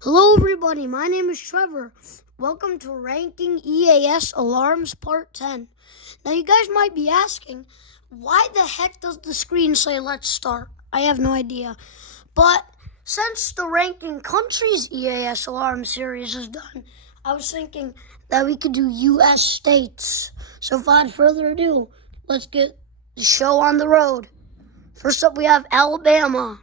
Hello everybody, my name is Trevor. Welcome to Ranking EAS Alarms Part 10. Now you guys might be asking, why the heck does the screen say let's start? I have no idea. But since the Ranking Countries EAS Alarm series is done, I was thinking that we could do US states. So without further ado, let's get the show on the road. First up we have Alabama.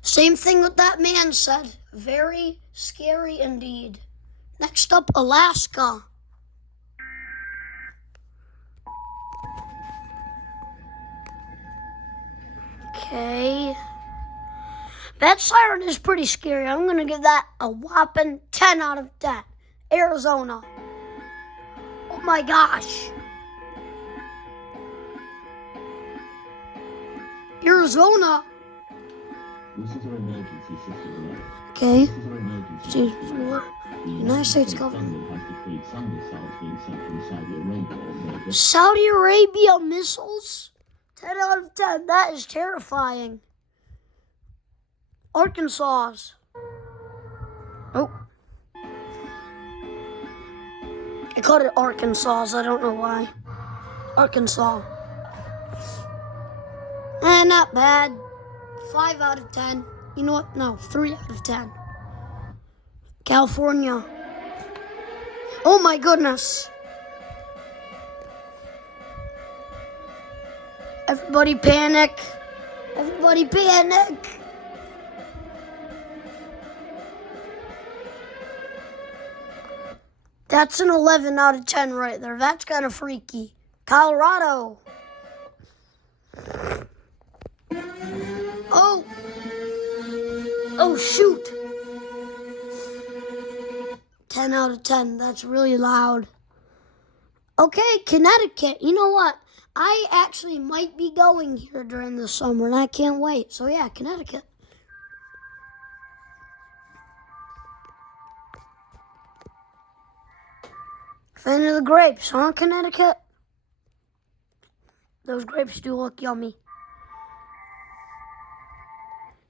Same thing what that man said. Very scary indeed. Next up, Alaska. Okay. That siren is pretty scary. I'm going to give that a whopping 10 out of 10. Arizona. Oh my gosh. Arizona. Okay. United States government. Saudi Arabia missiles? 10 out of 10. That is terrifying. Arkansas. Oh. I called it Arkansas. I don't know why. Arkansas. Not bad. 5 out of 10. You know what? No, 3 out of 10. California. Oh my goodness. Everybody panic. Everybody panic. That's an 11 out of 10 right there. That's kind of freaky. Colorado. Oh. Oh, shoot. 10 out of 10. That's really loud. Okay, Connecticut. You know what? I actually might be going here during the summer, and I can't wait. So, yeah, Connecticut. Fan of the grapes, huh, Connecticut? Those grapes do look yummy.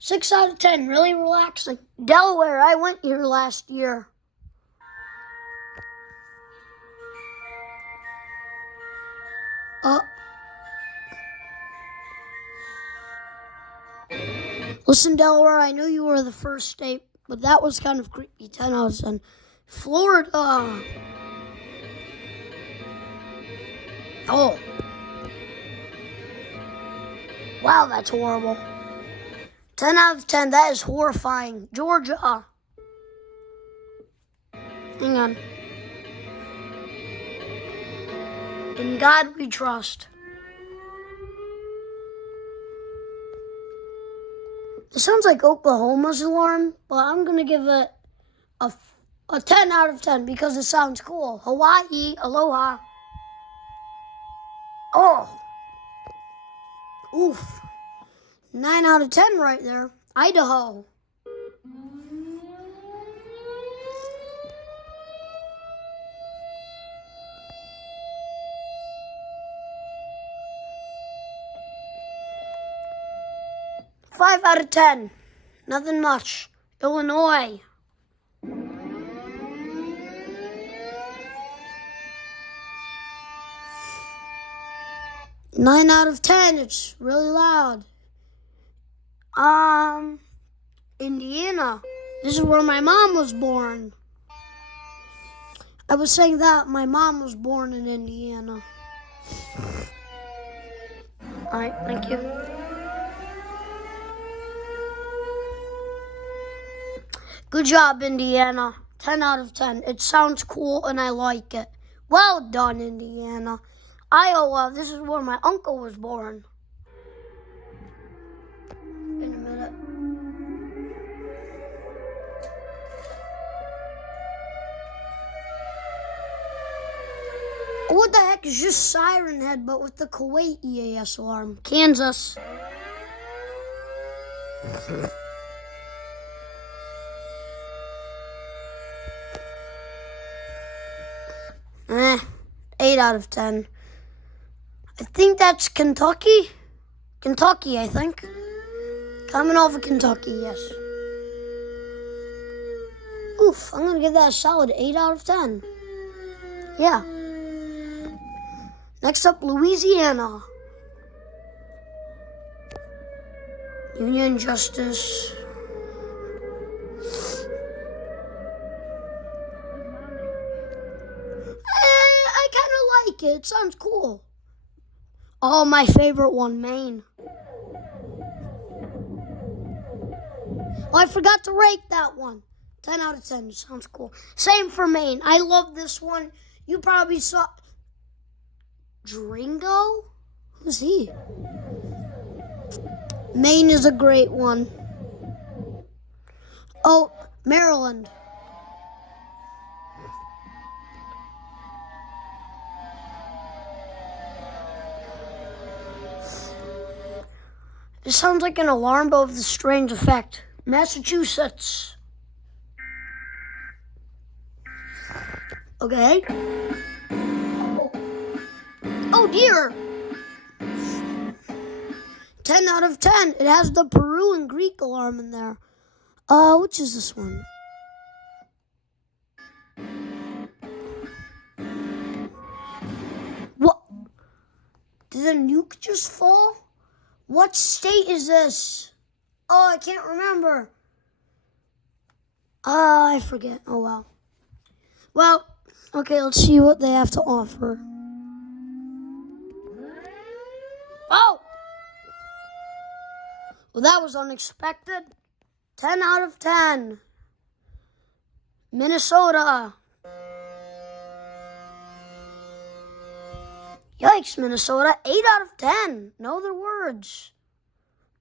6 out of 10, really relaxing. Delaware, I went here last year. Listen, Delaware, I know you were the first state, but that was kind of creepy. 10 out of 10. Florida. Oh. Wow, that's horrible. 10 out of 10, that is horrifying. Georgia. Hang on. In God we trust. It sounds like Oklahoma's alarm, but I'm going to give it a 10 out of 10 because it sounds cool. Hawaii, aloha. Oh. Oof. 9 out of 10 right there. Idaho. Five out of 10. Nothing much. Illinois. Nine out of 10. It's really loud. Indiana. This is where my mom was born. I was saying that my mom was born in Indiana. All right, thank you. Good job, Indiana. 10 out of 10. It sounds cool and I like it. Well done, Indiana. Iowa, this is where my uncle was born. In a minute. What the heck is just Siren Head, but with the Kuwait EAS alarm? Kansas. 8 out of 10. I think that's Kentucky. Kentucky, I think. Coming off of Kentucky, yes. Oof, I'm going to give that a solid 8 out of 10. Yeah. Next up, Louisiana. Union Justice. I kind of like it. It sounds cool. Oh, my favorite one, Maine. Oh, I forgot to rate that one. 10 out of 10. Sounds cool. Same for Maine. I love this one. You probably saw... Dringo? Who's he? Maine is a great one. Oh, Maryland. This sounds like an alarm bell with a strange effect. Massachusetts. Okay. Oh dear. 10 out of 10. It has the Peru and Greek alarm in there. Which is this one? What? Did a nuke just fall? What state is this? Oh, I can't remember. I forget. Oh, wow. Well, okay, let's see what they have to offer. Oh! Well, that was unexpected. 10 out of 10. Minnesota. Yikes, Minnesota. 8 out of 10. No other words.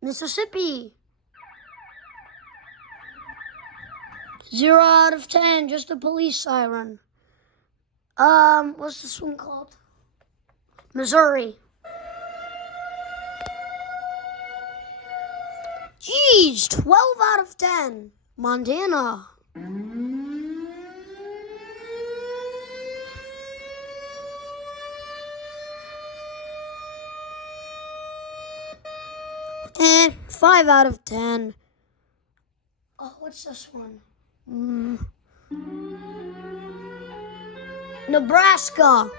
Mississippi. 0 out of 10. Just a police siren. What's this one called? Missouri. Jeez, 12 out of 10. Montana. And 5 out of 10. Oh, what's this one? Nebraska.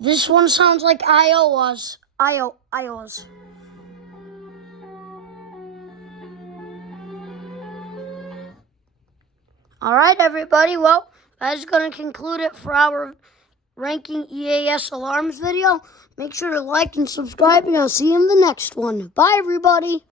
This one sounds like Iowa's. Iowa's. All right, everybody. Well, that is going to conclude it for our ranking EAS alarms video. Make sure to like and subscribe, and I'll see you in the next one. Bye, everybody.